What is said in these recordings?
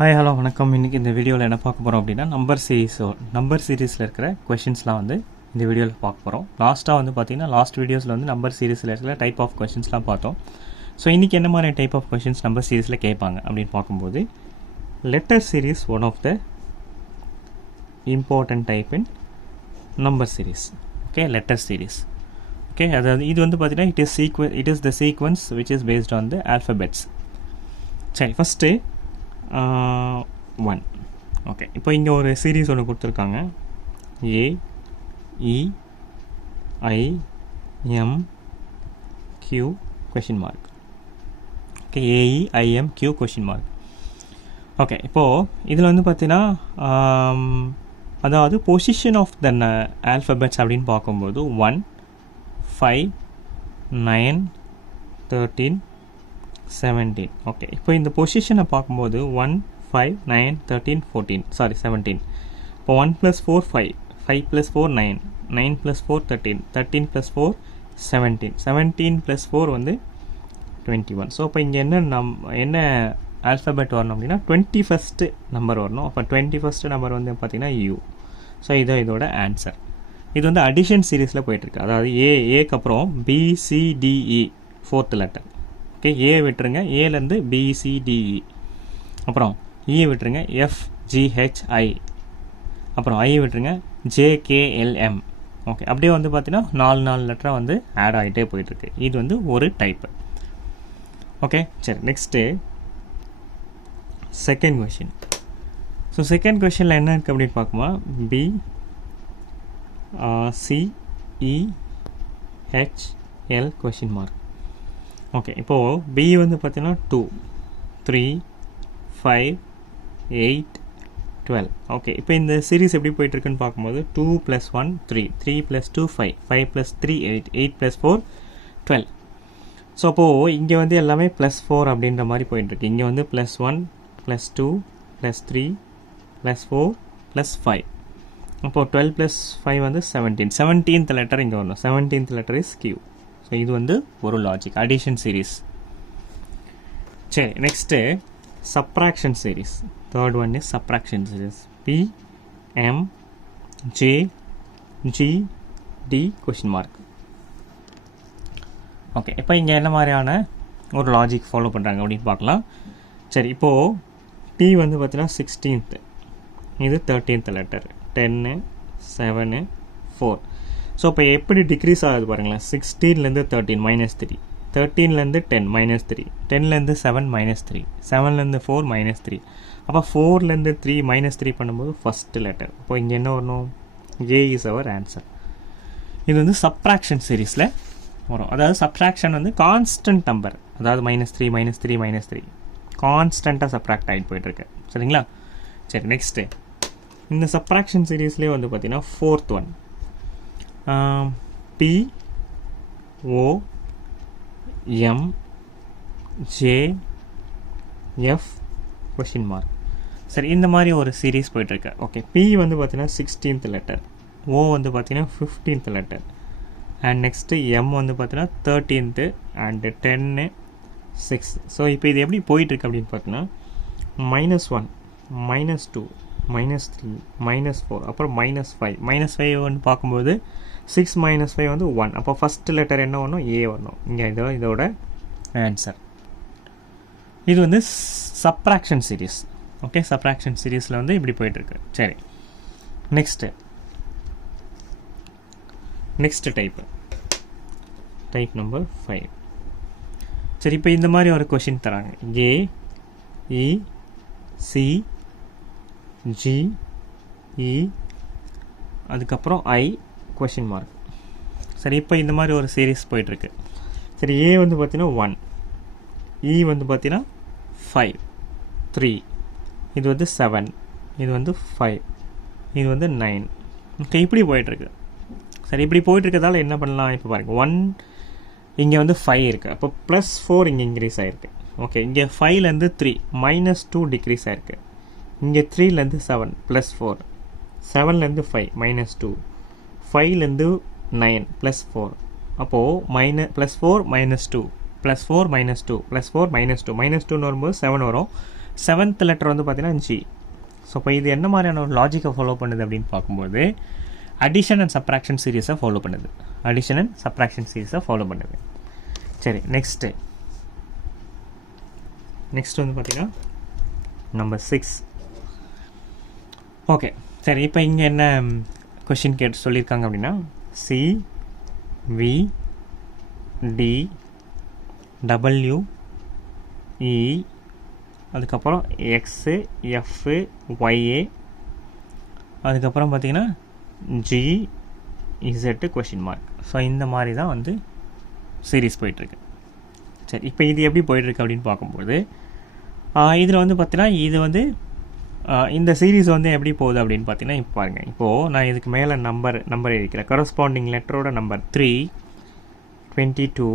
Hi hello வணக்கம். இன்றைக்கி இந்த வீடியோவில் என்ன பார்க்க போகிறோம் அப்படின்னா நம்பர் சீரீஸில் இருக்கிற கொஷின்ஸ்லாம் வந்து இந்த வீடியோவில் பார்க்க போகிறோம். லாஸ்ட்டாக வந்து பார்த்திங்கன்னா லாஸ்ட் வீடியோஸில் வந்து நம்பர் சீரீஸில் இருக்கிற டைப் ஆஃப் கொஷின்ஸ்லாம் பார்த்தோம். ஸோ இன்றைக்கி என்ன மாதிரி டைப் ஆஃப் கொஷின்ஸ் நம்பர் சீரீஸில் கேட்பாங்க அப்படின்னு பார்க்கும்போது letter series one of the important type in number series. Okay, letter series. Okay, அதாவது இது வந்து பார்த்திங்கன்னா it is the sequence which is based on the alphabets. சரி, ஃபஸ்ட்டு 1. ஓகே, இப்போ இங்கே ஒரு சீரீஸ் ஒன்று கொடுத்துருக்காங்க. A E I M Q question mark. Okay, AEIMQ question mark. Okay, இப்போது இதில் வந்து பார்த்தீங்கன்னா அதாவது பொசிஷன் ஆஃப் த ஆல்ஃபபெட்ஸ் அப்படின்னு பார்க்கும்போது 1 5 9 13 17. ஓகே, இப்போ இந்த பொசிஷனை பார்க்கும்போது 1 5 9 13 14 17. இப்போ 1 + 4 5 5 + 4 9 9 + 4 13 13 + 4 17 17 + 4 வந்து 21. ஸோ இப்போ இங்கே என்ன ஆல்ஃபபெட் வரணும் அப்படின்னா 21st நம்பர் வரணும். அப்போ 21st நம்பர் வந்து பார்த்திங்கன்னா U. ஸோ இதோட ஆன்சர். இது வந்து அடிஷன் சீரீஸில் போயிட்டுருக்கு. அதாவது ஏக்கு அப்புறம் BCDE 4th லெட்டர். ஓகே, ஏ விட்டுருங்க, ஏலேருந்து BCDE, அப்புறம் இ விட்டுருங்க FGHI, அப்புறம் ஐ விட்டுருங்க JKLM. ஓகே, அப்படியே வந்து பார்த்தீங்கன்னா 4 லெட்டராக வந்து ஆட் ஆகிட்டே போயிட்டுருக்கு. இது வந்து ஒரு டைப்பு. ஓகே, சரி, next second question. So second கொஷினில் என்ன இருக்குது அப்படின்னு பார்க்குமா, BCEHL கொஷின் மார்க். ஓகே, இப்போது B வந்து பார்த்தீங்கன்னா 2 3 5 8 12. ஓகே, இப்போ இந்த சீரீஸ் எப்படி போயிட்டுருக்குன்னு பார்க்கும்போது 2 + 1 3 3 + 2 5 5 + 3 8 8 + 4 12. ஸோ அப்போது இங்கே வந்து எல்லாமே +4 அப்படின்ற மாதிரி போயிட்டுருக்கு. இங்கே வந்து +1 +2 +3 +4 +5. அப்போது 12 + 5 வந்து 17. 17th லெட்டர் இங்கே வரணும். 17th letter is Q. So இது வந்து ஒரு லாஜிக் அடிஷன் சீரீஸ். சரி, next subtraction series. Third one is subtraction series. PMJGD question mark. Okay, இப்போ இங்கே என்ன மாதிரியான ஒரு லாஜிக் ஃபாலோ பண்ணுறாங்க அப்படின்னு பார்க்கலாம். சரி, இப்போது P வந்து பார்த்தீங்கன்னா 16th, இது 13th லெட்டர். 10 7 4. ஸோ இப்போ எப்படி டிக்ரீஸ் ஆகுது பாருங்களேன். 16லேருந்து 13 -3, 13லேருந்து 10 -3, 10லேருந்து 7 -3, 7லேருந்து 4 -3. அப்போ 4லேருந்து 3 -3 பண்ணும்போது ஃபஸ்ட்டு லெட்டர். இப்போ இங்கே என்ன வரணும்? A is our answer. இது வந்து சப்ராக்ஷன் சீரீஸில் வரும். அதாவது சப்ராக்ஷன் வந்து கான்ஸ்டன்ட் நம்பர், அதாவது -3 -3 -3 கான்ஸ்டண்ட்டாக சப்ராக்ட் ஆகிட்டு போயிட்டுருக்கு. சரிங்களா? சரி, நெக்ஸ்ட்டு இந்த சப்ராக்ஷன் சீரீஸ்லேயே வந்து பார்த்திங்கன்னா 4th one POMJF question mark. சரி, இந்த மாதிரி ஒரு சீரீஸ் போயிட்டுருக்கு. ஓகே, P வந்து பார்த்தீங்கன்னா 16th லெட்டர், O வந்து பார்த்தீங்கன்னா 15th letter, and next M வந்து பார்த்தீங்கன்னா 13th அண்டு 10 6. ஸோ இப்போ இது எப்படி போயிட்டுருக்கு அப்படின்னு பார்த்தீங்கன்னா -1 -2 -3 -4 அப்புறம் -5 -5 வந்து பார்க்கும்போது 6 - 5 வந்து 1. அப்போ ஃபஸ்ட்டு லெட்டர் என்ன வரணும்? A வரணும். இங்கே இதோட ஆன்சர். இது வந்து சப்ராக்ஷன் சீரீஸ். ஓகே, சப்ராக்ஷன் சீரீஸில் வந்து இப்படி போயிட்டுருக்கு. சரி, நெக்ஸ்ட்டு டைப் நம்பர் 5. சரி, இப்போ இந்த மாதிரி ஒரு கொஷின் தராங்க. AECGE அதுக்கப்புறம் I கொஷின் மார்க். சரி, இப்போ இந்த மாதிரி ஒரு சீரீஸ் போயிட்டுருக்கு. சரி, A வந்து பார்த்தீங்கன்னா 1, E வந்து பார்த்தீங்கன்னா 5 3, இது வந்து 7, இது வந்து 5, இது வந்து 9. ஓகே, இப்படி போயிட்டுருக்கு. சரி, இப்படி போயிட்டுருக்கிறதால என்ன பண்ணலாம்? இப்போ பாருங்கள், 1 இங்கே வந்து 5 இருக்குது. அப்போ +4 இங்கே இன்க்ரீஸ் ஆகிருக்கு. ஓகே, இங்கே 5லேருந்து 3 -2 டிக்ரீஸ் ஆகிருக்கு. இங்கே 3லேருந்து 7 +4, 7லேருந்து 5 -2, 5லேருந்து 9 +4. அப்போது +4 -2 +4 -2 +4 -2 -2ன்னு வரும்போது 7 வரும். செவன்த் லெட்டர் வந்து பார்த்தீங்கன்னா ஜி. ஸோ இப்போ இது என்ன மாதிரியான ஒரு லாஜிக்கை ஃபாலோ பண்ணுது அப்படின்னு பார்க்கும்போது அடிஷன் அண்ட் சப்ராக்ஷன் சீரீஸை ஃபாலோ பண்ணுது. அடிஷன் அண்ட் சப்ராக்ஷன் சீரீஸை ஃபாலோ பண்ணுது. சரி, நெக்ஸ்ட்டு வந்து பார்த்தீங்கன்னா நம்பர் 6. ஓகே, சரி, இப்போ இங்கே என்ன கொஷின் கேட்டு சொல்லியிருக்காங்க அப்படின்னா C V D W E அதுக்கப்புறம் எக்ஸு எஃப்ஸு ஒய்ஏ அதுக்கப்புறம் பார்த்தீங்கன்னா G Z question mark. So இந்த மாதிரி தான் வந்து சீரீஸ் போயிட்டுருக்கு. சரி, இப்போ இது எப்படி போயிட்டுருக்கு அப்படின்னு பார்க்கும்போது இதில் வந்து பார்த்தீங்கன்னா இது வந்து இந்த சீரீஸ் வந்து எப்படி போகுது அப்படின்னு பார்த்தீங்கன்னா இப்போ பாருங்கள். இப்போது நான் இதுக்கு மேலே நம்பர் எழுதிக்கிறேன். Corresponding லெட்டரோட number 3, 22,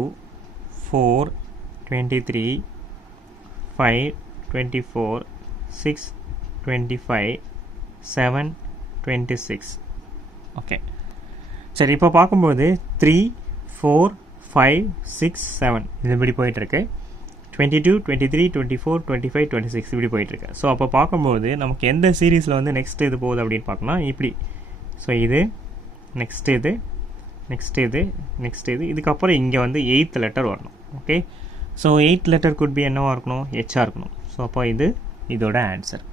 4, 23, 5, 24, 6, 25, 7, 26. ஓகே, சரி, இப்போ பார்க்கும்போது 3, 4, 5, 6, 7 இது இப்படி போயிட்டுருக்கு. 22, 23, 24, 25, 26 இப்படி போயிட்டுருக்கு. ஸோ அப்போ பார்க்கும்போது நமக்கு எந்த சீரீஸில் வந்து நெக்ஸ்ட் இது போகுது அப்படின்னு பார்க்கணும் இப்படி. ஸோ இது நெக்ஸ்ட் இது இதுக்கப்புறம் இங்கே வந்து 8th லெட்டர் வரணும். Okay, so 8th letter could be என்னவாக இருக்கணும், ஹெச்சாக இருக்கணும். ஸோ அப்போ இதோட ஆன்சர்.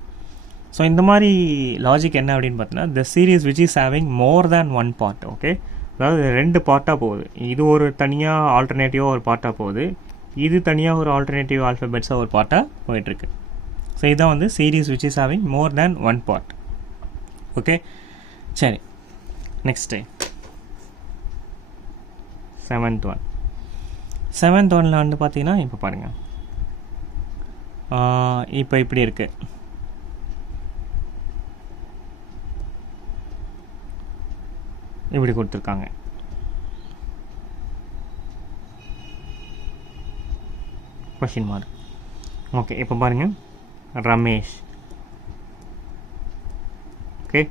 ஸோ இந்த மாதிரி லாஜிக் என்ன அப்படின்னு பார்த்தீங்கன்னா the series which is having more than one part. Okay, அதாவது 2 பார்ட்டாக போகுது. இது ஒரு தனியாக ஆல்டர்னேட்டிவாக ஒரு பார்ட்டாக போகுது, இது தனியாக ஒரு ஆல்டர்னேட்டிவ் ஆல்ஃபபெட்ஸாக ஒரு பார்ட்டாக போயிட்டுருக்கு. ஸோ இதுதான் வந்து series which is having more than one part. Okay, சரி, next 7th one. 7th one வந்து பார்த்தீங்கன்னா இப்போ பாருங்கள், இப்போ இப்படி இருக்குது. இப்படி கொடுத்துருக்காங்க. Question mark. ஓகே, இப்போ பாருங்கள் ரமேஷ். ஓகே,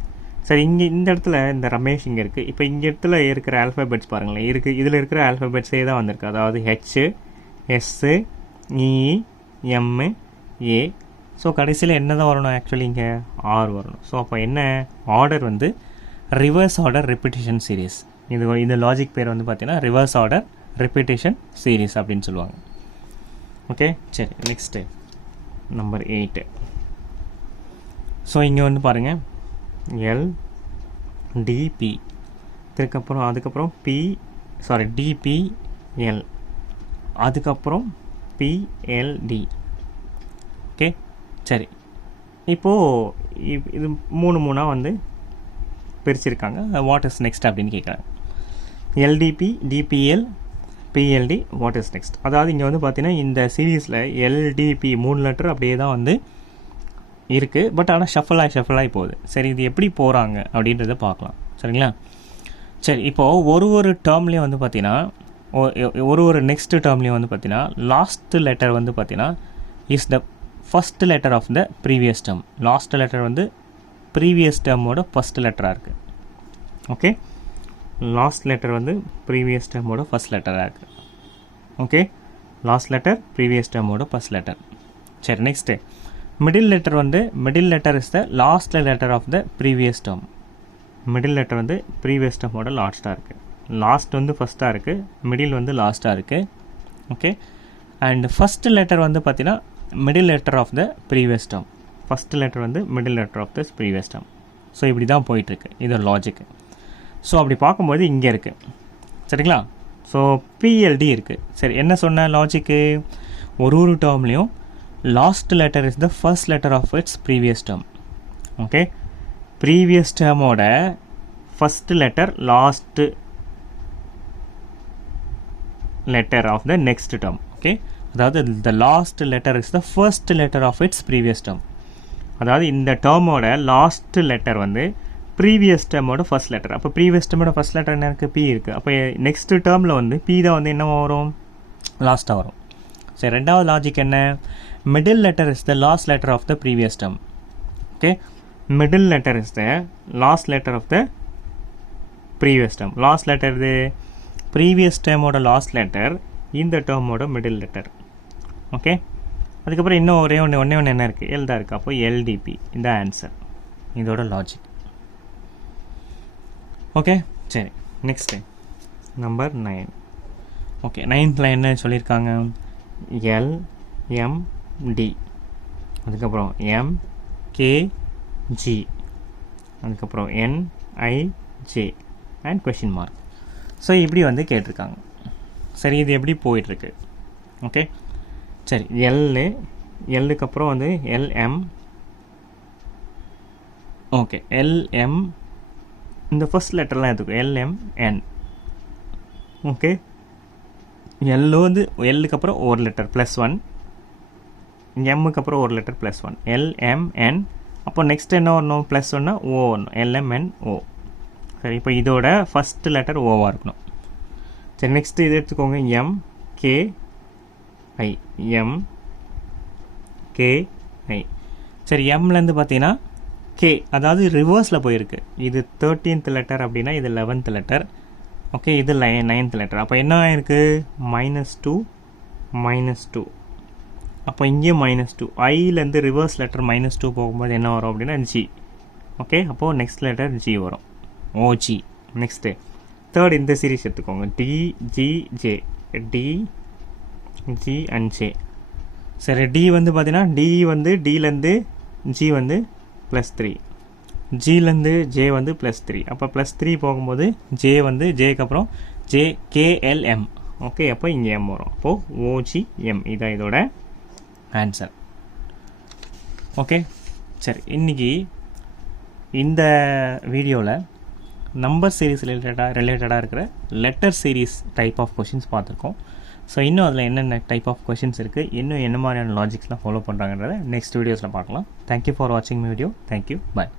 சரி, இங்கே இந்த இடத்துல இந்த ரமேஷ் இங்கே இருக்குது. இப்போ இங்கே இடத்துல இருக்கிற ஆல்ஃபபெட்ஸ் பாருங்களேன் இதில் இருக்கிற ஆல்ஃபபெட்ஸே தான் வந்திருக்கு. அதாவது ஹெச், எஸ்ஸு, இ, எம்மு, ஏ. ஸோ கடைசியில் என்ன தான் வரணும், ஆக்சுவலி இங்கே ஆர் வரணும். ஸோ அப்போ என்ன ஆர்டர் வந்து ரிவர்ஸ் ஆர்டர் ரிப்பீட்டேஷன் சீரீஸ். இந்த லாஜிக் பேர் வந்து பார்த்தீங்கன்னா ரிவர்ஸ் ஆர்டர் ரிப்பீட்டேஷன் சீரீஸ் அப்படின்னு சொல்லுவாங்க. ஓகே, சரி, நெக்ஸ்ட்டு நம்பர் 8. ஸோ இங்கே வந்து பாருங்கள் எல் டிபி அதுக்கப்புறம் டிபிஎல் அதுக்கப்புறம் பிஎல்டி. ஓகே, சரி, இப்போது இது 3 வந்து பிரிச்சிருக்காங்க. வாட் இஸ் நெக்ஸ்ட் அப்படின்னு கேட்குறாங்க. LDP, DPL, BLD, what is next. அதாவது இங்கே வந்து பார்த்தீங்கன்னா இந்த சீரீஸில் எல்டிபி 3 லெட்டர் அப்படியே தான் வந்து இருக்குது. பட் ஆனால் ஷஃபலாகி போகுது. சரி, இது எப்படி போகிறாங்க அப்படின்றத பார்க்கலாம். சரிங்களா? சரி, இப்போது ஒரு டேர்ம்லேயும் வந்து பார்த்தீங்கன்னா ஒரு நெக்ஸ்ட் டேர்ம்லேயும் வந்து பார்த்தீங்கன்னா லாஸ்ட் லெட்டர் வந்து பார்த்தீங்கன்னா is the first letter of the previous term. Last letter வந்து ப்ரீவியஸ் டேர்மோட ஃபஸ்ட் லெட்டராக இருக்குது. ஓகே, லாஸ்ட் லெட்டர் வந்து ப்ரீவியஸ் டேர்மோட ஃபஸ்ட் லெட்டராக இருக்குது. ஓகே, லாஸ்ட் லெட்டர் ப்ரீவியஸ் டேர்மோட ஃபஸ்ட் லெட்டர். சரி, next middle letter is the last letter of the previous term. Middle letter வந்து ப்ரீவியஸ் டேர்மோட லாஸ்ட்டாக இருக்குது. லாஸ்ட் வந்து ஃபஸ்ட்டாக இருக்குது, மிடில் வந்து லாஸ்ட்டாக இருக்குது. ஓகே, அண்ட் ஃபஸ்ட் லெட்டர் வந்து பார்த்தீங்கன்னா middle letter of the previous term. First letter வந்து middle letter of the previous term. So இப்படி தான் போயிட்டுருக்கு இது லாஜிக்கு. ஸோ அப்படி பார்க்கும்போது இங்கே இருக்குது. சரிங்களா? ஸோ பிஎல்டி இருக்குது. சரி, என்ன சொன்ன லாஜிக்கு, ஒரு டேர்ம்லேயும் last letter is the first letter of its previous term. Okay, previous டேர்மோட first letter last letter of the next term. Okay, அதாவது the last letter is the first letter of its previous term. அதாவது இந்த டேர்மோட last letter வந்து previous டேர்மோட first letter. அப்போ previous டேர்மோட first letter என்ன இருக்குது, பி இருக்குது. அப்போ நெக்ஸ்ட் டேர்மில் வந்து பி தான் வந்து என்ன வரும், லாஸ்ட்டாக வரும். சரி, ரெண்டாவது லாஜிக் என்ன, middle letter is the last letter of the previous term. Okay, middle letter is the last letter of the previous term. Last letter இது ப்ரீவியஸ் டேர்மோட லாஸ்ட் லெட்டர், இந்த டேர்மோட மிடில் லெட்டர். ஓகே, அதுக்கப்புறம் இன்னும் ஒன்றே ஒன்று என்ன இருக்குது, எல் தான் இருக்குது. அப்போ எல்டிபி இந்த ஆன்சர், இதோட லாஜிக். ஓகே, சரி. Next number 9. ஓகே, 9th என்ன சொல்லியிருக்காங்க, எல்எம்டி, அதுக்கப்புறம் எம்கேஜி, அதுக்கப்புறம் என்ஐஜே அண்ட் கொஷின் மார்க். ஸோ இப்படி வந்து கேட்டிருக்காங்க. சரி, இது எப்படி போயிட்டுருக்கு? ஓகே, சரி. எல்லுக்கு அப்புறம் வந்து எல்எம். ஓகே, எல்எம் இந்த ஃபர்ஸ்ட் லெட்டர்லாம் எடுத்துக்கோ, எல்எம்என். ஓகே, வந்து எல்லுக்கு அப்புறம் ஒரு லெட்டர் +1, எம்முக்கு அப்புறம் ஒரு லெட்டர் +1, எல்எம்என். அப்போ நெக்ஸ்ட் என்ன வரணும், +1னா ஓ வரணும், எல்எம்என்ஓ. சரி, இப்போ இதோட ஃபஸ்ட் லெட்டர் ஓவாக இருக்கணும். சரி, நெக்ஸ்ட்டு இது எடுத்துக்கோங்க, எம்கேஐ, எம்கேஐ. சரி, எம்லேருந்து பார்த்தீங்கன்னா கே, அதாவது ரிவர்ஸில் போயிருக்கு. இது 13th லெட்டர் அப்படின்னா இது 11th லெட்டர். ஓகே, இது 9th லெட்டர். அப்போ என்ன ஆயிருக்கு, -2 -2. அப்போ இங்கே -2. ஐலேருந்து ரிவர்ஸ் லெட்டர் -2 போகும்போது என்ன வரும் அப்படின்னா ஜி. ஓகே, அப்போது நெக்ஸ்ட் லெட்டர் ஜி வரும், ஓஜி. நெக்ஸ்ட்டு தேர்ட் இந்த சீரீஸ் எடுத்துக்கோங்க, டிஜிஜே, டிஜி அண்ட் ஜே. சரி, டி வந்து பார்த்தீங்கன்னா டி வந்து டிலேருந்து ஜி வந்து +3, ஜிலேருந்து ஜே வந்து +3. அப்போ +3 போகும்போது ஜே வந்து ஜேக்கு அப்புறம் ஜே கேஎல்எம். ஓகே, அப்போ இங்கே எம் வரும். அப்போது ஓஜிஎம் இதான் இதோட ஆன்சர். ஓகே, சரி. இன்றைக்கி இந்த வீடியோவில் நம்பர் சீரீஸ் ரிலேட்டடாக இருக்கிற letter series type of questions பார்த்துருக்கோம். ஸோ இன்னும் அதில் என்னென்ன டைப் ஆஃப் கொஷின்ஸ் இருக்குது, இன்னும் என்ன மாதிரியான லாஜிக்ஸ்லாம் ஃபாலோ பண்ணுறாங்கன்றத நெக்ஸ்ட் வீடியோஸில் பார்க்கலாம். தேங்க்யூ ஃபார் வாட்சிங் மை வீடியோ. Thank you, bye.